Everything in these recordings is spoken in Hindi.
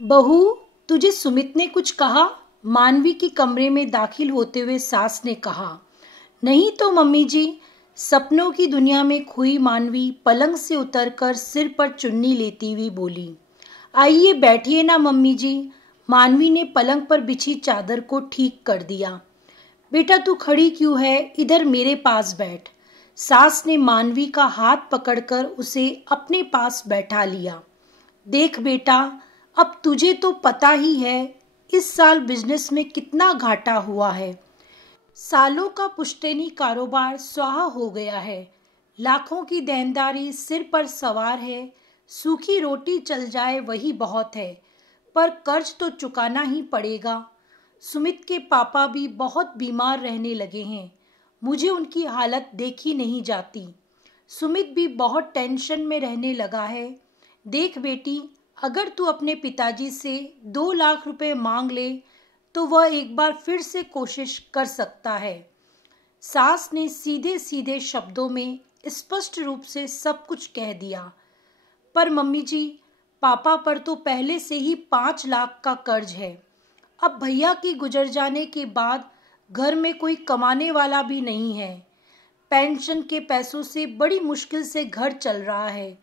बहू, तुझे सुमित ने कुछ कहा? मानवी के कमरे में दाखिल होते हुए सास ने कहा। नहीं तो मम्मी जी। सपनों की दुनिया में खोई मानवी पलंग से उतरकर सिर पर चुन्नी लेती हुई बोली। आइए बैठिए ना मम्मी जी। मानवी ने पलंग पर बिछी चादर को ठीक कर दिया। बेटा तू खड़ी क्यों है, इधर मेरे पास बैठ। सास ने मानवी का हाथ पकड़कर उसे अपने पास बैठा लिया। देख बेटा, अब तुझे तो पता ही है इस साल बिजनेस में कितना घाटा हुआ है। सालों का पुश्तैनी कारोबार स्वाहा हो गया है। लाखों की देनदारी सिर पर सवार है। सूखी रोटी चल जाए वही बहुत है, पर कर्ज तो चुकाना ही पड़ेगा। सुमित के पापा भी बहुत बीमार रहने लगे हैं। मुझे उनकी हालत देखी नहीं जाती। सुमित भी बहुत टेंशन में रहने लगा है। देख बेटी, अगर तू अपने पिताजी से 2 लाख रुपए मांग ले तो वह एक बार फिर से कोशिश कर सकता है। सास ने सीधे सीधे शब्दों में स्पष्ट रूप से सब कुछ कह दिया। पर मम्मी जी, पापा पर तो पहले से ही 5 लाख का कर्ज है। अब भैया की गुजर जाने के बाद घर में कोई कमाने वाला भी नहीं है। पेंशन के पैसों से बड़ी मुश्किल से घर चल रहा है।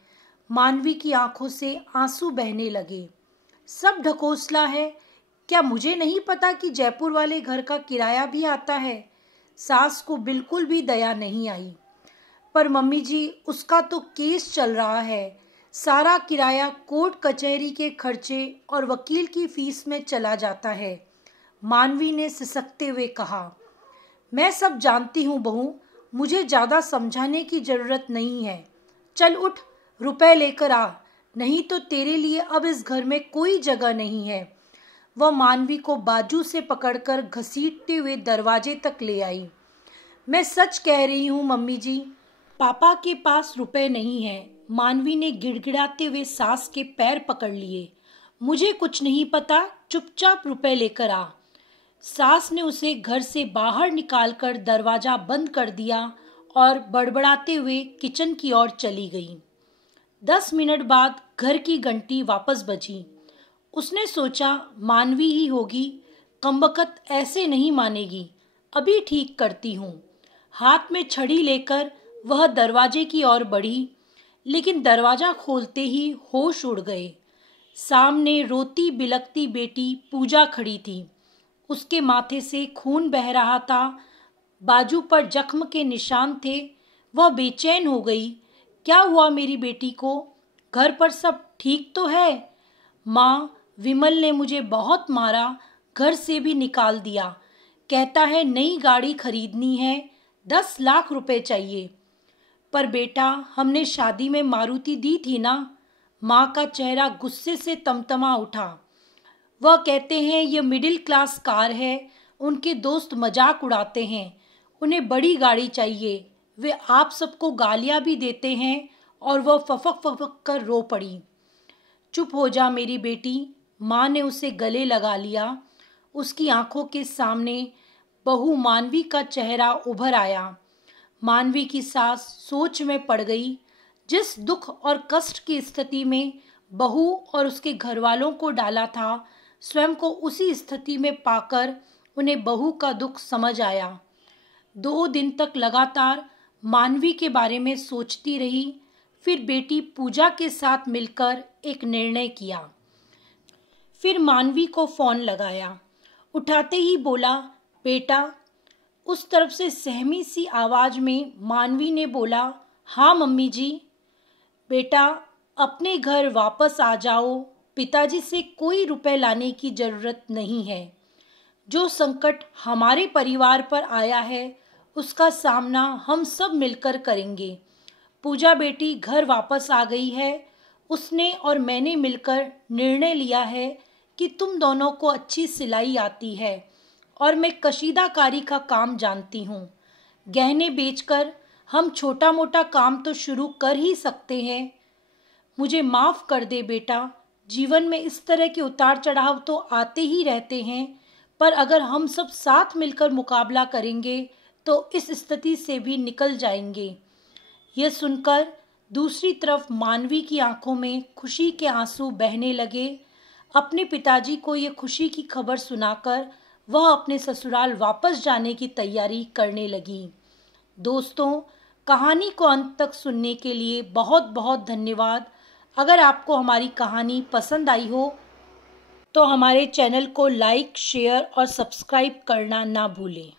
मानवी की आंखों से आंसू बहने लगे। सब ढकोसला है। क्या मुझे नहीं पता कि जयपुर वाले घर का किराया भी आता है? सास को बिल्कुल भी दया नहीं आई। पर मम्मी जी, उसका तो केस चल रहा है। सारा किराया कोर्ट कचहरी के खर्चे और वकील की फीस में चला जाता है। मानवी ने सिसकते हुए कहा। मैं सब जानती हूँ बहू, मुझे ज़्यादा समझाने की जरूरत नहीं है। चल उठ, रुपए लेकर आ, नहीं तो तेरे लिए अब इस घर में कोई जगह नहीं है। वह मानवी को बाजू से पकड़कर घसीटते हुए दरवाजे तक ले आई। मैं सच कह रही हूँ मम्मी जी, पापा के पास रुपए नहीं है। मानवी ने गिड़गिड़ाते हुए सास के पैर पकड़ लिए। मुझे कुछ नहीं पता, चुपचाप रुपए लेकर आ। सास ने उसे घर से बाहर निकालकर दरवाजा बंद कर दिया और बड़बड़ाते हुए किचन की ओर चली गई। 10 मिनट बाद घर की घंटी वापस बजी। उसने सोचा मानवी ही होगी, कमबख्त ऐसे नहीं मानेगी, अभी ठीक करती हूँ। हाथ में छड़ी लेकर वह दरवाजे की ओर बढ़ी, लेकिन दरवाजा खोलते ही होश उड़ गए। सामने रोती बिलखती बेटी पूजा खड़ी थी। उसके माथे से खून बह रहा था, बाजू पर जख्म के निशान थे। वह बेचैन हो गई। क्या हुआ मेरी बेटी को? घर पर सब ठीक तो है? माँ, विमल ने मुझे बहुत मारा, घर से भी निकाल दिया। कहता है नई गाड़ी खरीदनी है, 10 लाख रुपए चाहिए। पर बेटा, हमने शादी में मारुति दी थी ना। माँ का चेहरा गुस्से से तमतमा उठा। वह कहते हैं ये मिडिल क्लास कार है, उनके दोस्त मजाक उड़ाते हैं, उन्हें बड़ी गाड़ी चाहिए। वे आप सबको गालियाँ भी देते हैं। और वह फफक फफक कर रो पड़ी। चुप हो जा मेरी बेटी। माँ ने उसे गले लगा लिया। उसकी आंखों के सामने बहू मानवी का चेहरा उभर आया। मानवी की सास सोच में पड़ गई। जिस दुख और कष्ट की स्थिति में बहू और उसके घर वालों को डाला था, स्वयं को उसी स्थिति में पाकर उन्हें बहू का दुख समझ आया। 2 दिन तक लगातार मानवी के बारे में सोचती रही। फिर बेटी पूजा के साथ मिलकर एक निर्णय किया। फिर मानवी को फोन लगाया। उठाते ही बोला, बेटा। उस तरफ से सहमी सी आवाज में मानवी ने बोला, हाँ मम्मी जी। बेटा, अपने घर वापस आ जाओ। पिताजी से कोई रुपए लाने की जरूरत नहीं है। जो संकट हमारे परिवार पर आया है उसका सामना हम सब मिलकर करेंगे। पूजा बेटी घर वापस आ गई है। उसने और मैंने मिलकर निर्णय लिया है कि तुम दोनों को अच्छी सिलाई आती है और मैं कशीदाकारी का काम जानती हूँ। गहने बेचकर हम छोटा मोटा काम तो शुरू कर ही सकते हैं। मुझे माफ़ कर दे बेटा। जीवन में इस तरह के उतार चढ़ाव तो आते ही रहते हैं, पर अगर हम सब साथ मिलकर मुकाबला करेंगे तो इस स्थिति से भी निकल जाएंगे। यह सुनकर दूसरी तरफ मानवी की आंखों में खुशी के आंसू बहने लगे। अपने पिताजी को ये खुशी की खबर सुनाकर वह अपने ससुराल वापस जाने की तैयारी करने लगी। दोस्तों, कहानी को अंत तक सुनने के लिए बहुत बहुत धन्यवाद। अगर आपको हमारी कहानी पसंद आई हो तो हमारे चैनल को लाइक, शेयर और सब्सक्राइब करना ना भूलें।